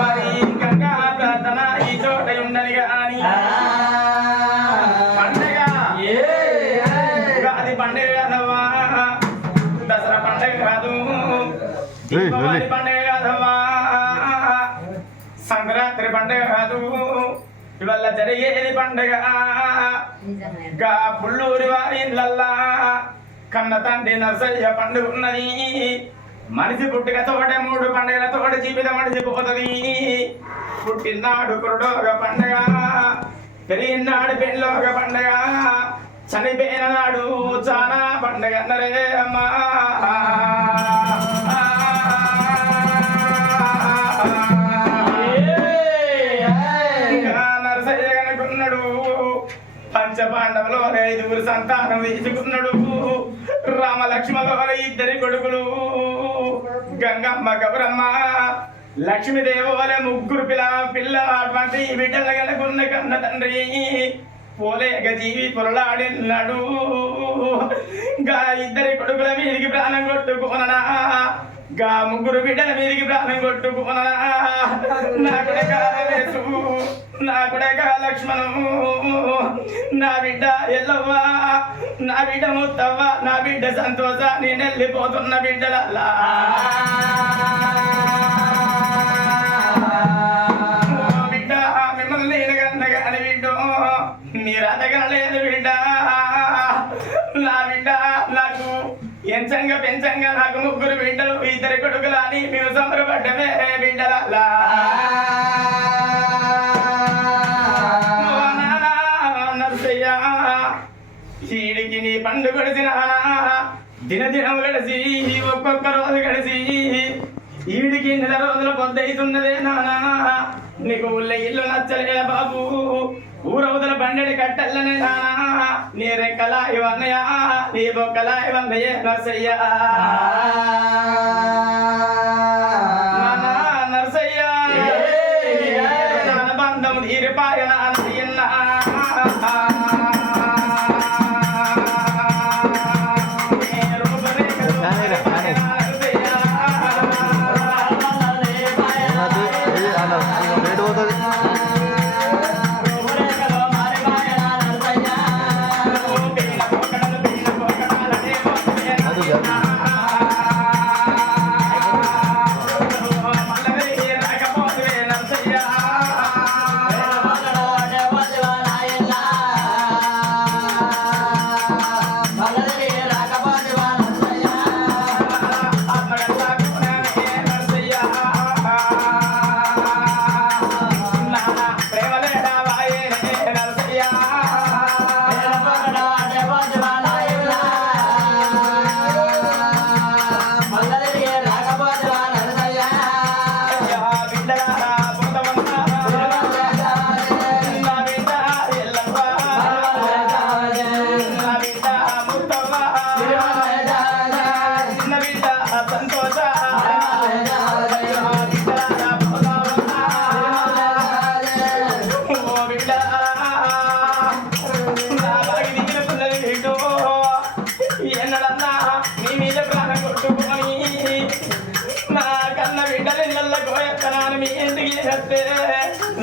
మరి గంగా ప్రార్థన ఈ చోట ఉండని గాని పండగ ఉగాది పండుగ కాదవ్వా, దసరా పండుగ కాదు, దీపావళి పండుగ కాదవ్వా, సంక్రాంతి పండుగ కాదు, ఇవల్ల జరిగేది పండుగ. గా పుల్లూరి వారి ఇళ్ళల్లా కన్న తండ్రి నర్సయ్య పండుగ ఉన్నది. మనిషి పుట్టుక తోట 3 పండుగల తోట జీవితం మనిషిపోతుంది. పుట్టినాడు కురుడోగ పండుగ, పెరిగినాడు పెళ్ళోగ పండుగ, చనిపోయిన నాడు చాలా పండుగ అన్నరే అమ్మా. నరసయ్య కనుకున్నాడు పంచపాండవులు 5 సంతానం తీసుకున్నాడు. రామ లక్ష్మణ 2 కొడుకులు, గంగమ్మ గౌరమ్మ లక్ష్మీదేవి 3 పిల్ల అటువంటి బిడ్డల కనుకున్న కన్న తండ్రి పోలేక జీవి పొరలాడినాడు. గా 2 కొడుకుల మీదికి ప్రాణం కొట్టుకోననా, గా 3 బిడ్డల మీదికి ప్రాణం కొట్టుకోననా. నా కొడక వేసు, నా కొడక లక్ష్మణము, నా బిడ్డ ఎల్లవ్వ, నా బిడ్డ ముత్తవ్వ, నా బిడ్డ సంతోష, నేను వెళ్ళిపోతున్న బిడ్డలల్లా బిడ్డ మిమ్మల్ని నేను కన్నగాని బిడ్డ మీరు అదగలేదు బిడ్డ. నా బిడ్డ నాకు ఎంచంగా పెంచంగా నాకు 3 బిడ్డలు 2 కొడుకులు అని మేము సంబరపడ్డమే బిడ్డలల్లా. నర్సయ్య ఈడికి నీ పండు గడిచిన దినదినం గడిచి ఒక్కొక్క రోజు గడిచి ఈడికి 4 రోజుల పొద్దవుతున్నదే నానా. నీకు ఊళ్ళ ఇల్లు నచ్చలే బాబు, ఊరవతల బండెడి కట్టల్లనే నానా. నీ రెక్కలా ఇవన్నయ్యా, నీ బొక్కలా ఇవన్నయ్యే నర్సయ్య. నర్సయ్య నాన్న బంధం తీరిపాయ నాన్న.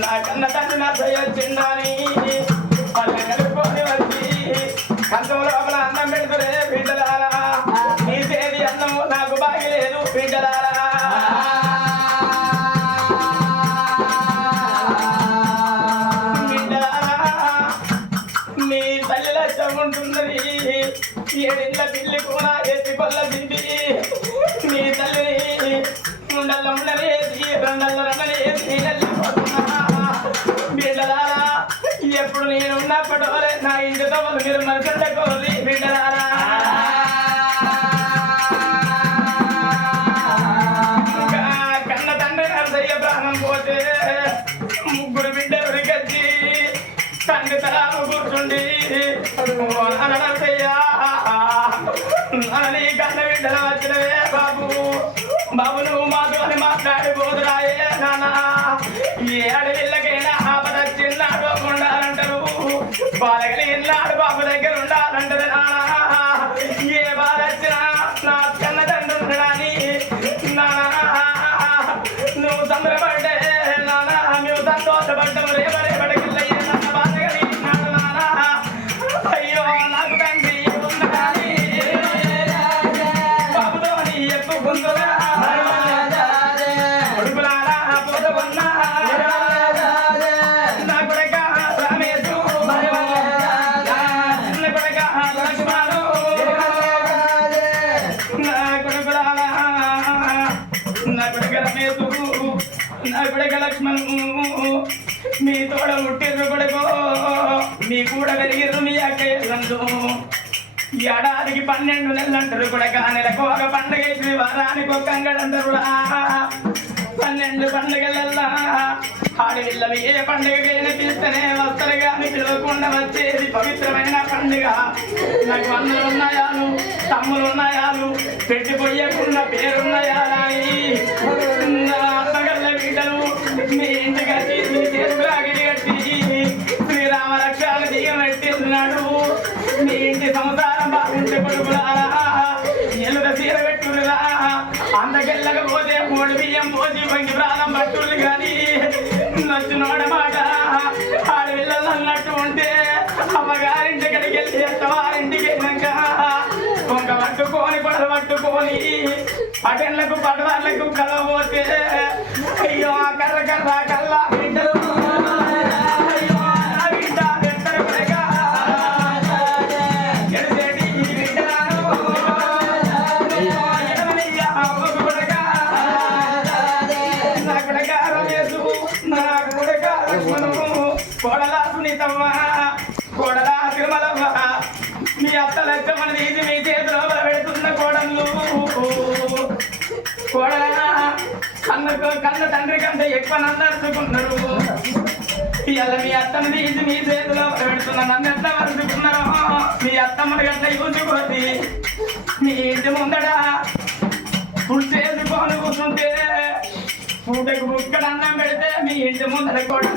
నా కన్న తండ్రి నా దయచిందని పల్లె కలుపుకొని వచ్చి కంచం లోపల అన్నం పెడుతురే బిడ్డలారా. నీ చేతి అన్నము నాకు బాగిలేదు బిడ్డలారా. బిడ్డలారా మీ తల్లి లక్ష్యం ఉంటున్నది. 7 ఇండ్ల పిల్లి కూడా ఎత్తి పళ్ళ దింపి మీ తల్లిని ముండల్ల ముండలేసి రండలేసి బిడ్డలారా. ఎప్పుడు నేను ఉన్నప్పటి నా ఇంటితో మీరు మనసుండ కోరి బిడ్డలారా. కన్న తండ్రి నర్సయ్య ప్రాణం పోతే 3 బిడ్డలు రికచ్చి తండ్రి తరాలు కూర్చుండి నర్సయ్య నీ కన్న బిడ్డలు వచ్చినవే బాబు, బాబు నువ్వు మాతో అని మాట్లాడిపోదురాయే నాన్న. ఏ అడవిళ్ళకైనా ఆపద చిన్నాడు ఉండాలంటారు, బాలగలి ఇన్నాడు బాబు దగ్గర ఉండాలంటారు నాన్న. ఏ బాధ వచ్చినా నా కన్న తండ్రి ఉండడాని నాన్న ముందుగా కొడుకులారా పోతవన్నా నా కొడుక రమేశు చిన్న కొడుక లక్ష్మణు నా కొడుకులారా నా కొడుక రమేశు నా కొడుక లక్ష్మణు మీ తోడ ముట్టిర్రు కొడుకు మీ కూడా పెరిగిర్రు మీ అక్కయ్యలందు ఏడాదికి 12 నెలలు అంటారు కొడక నెలకు ఒక పండుగ అయితే వారానికి ఒక అంగడంటారు 12 పండుగలల్లా ఆడపిల్లలు ఏ పండుగకైనా పిలిస్తేనే వస్తారు కానీ పిలవకుండా వచ్చేది పవిత్రమైన పండుగ నాకు అన్నలు ఉన్నాయాలు తమ్ములు ఉన్నాయాలు పెట్టిపోయకున్న పేరున్నాయాలి అత్తగల్ల బిడ్డలు మీ ఇంటికి వచ్చి మీ చేతులాగిరి కట్టి శ్రీరామ రక్షాలు దిగబెట్టిస్తున్నాడు మీ ఇంటి సంసారం బాగుంటే కొడుకులారా ఎల్లుగా సీర పెట్టురా అందకెళ్ళకపోతే 3 బియ్యం పోసి వంగి ప్రాణం పట్టులు కానీ నచ్చినోడ మాట ఆడపిల్లలు అన్నట్టు ఉంటే అమ్మగారింటి కడికి వెళ్ళి అత్తవారింటికి వెళ్ళాక కొంక పట్టుకొని పడలు పట్టుకొని పటెళ్లకు పడవాళ్లకు కలవబోతే అయ్యో ఆ కర్ర కర్ర కల్లా బిడ్డలు కోడలా సునీతమ్మ కోడలా తిరుమలమ్మ మీ అత్త లక్ష్మణ తీసి మీ చేతిలో పెడుతున్న కోడళ్ళు కోడలా కన్న తండ్రి కంటే ఎక్కువ నన్ను అరుచుకున్నారు ఇలా మీ అత్తను తీసి మీ చేతిలో పెడుతున్న నన్ను ఎట్లా అరుచుకున్నారో మీ అత్తమ్మని గట్ల చూసుకోండి మీ ఇంటి ముందట పుల్ చేసుకొని కూర్చుంటే పూటకు బుక్కడ అన్నం పెడితే మీ ఇంటి ముందర కూడా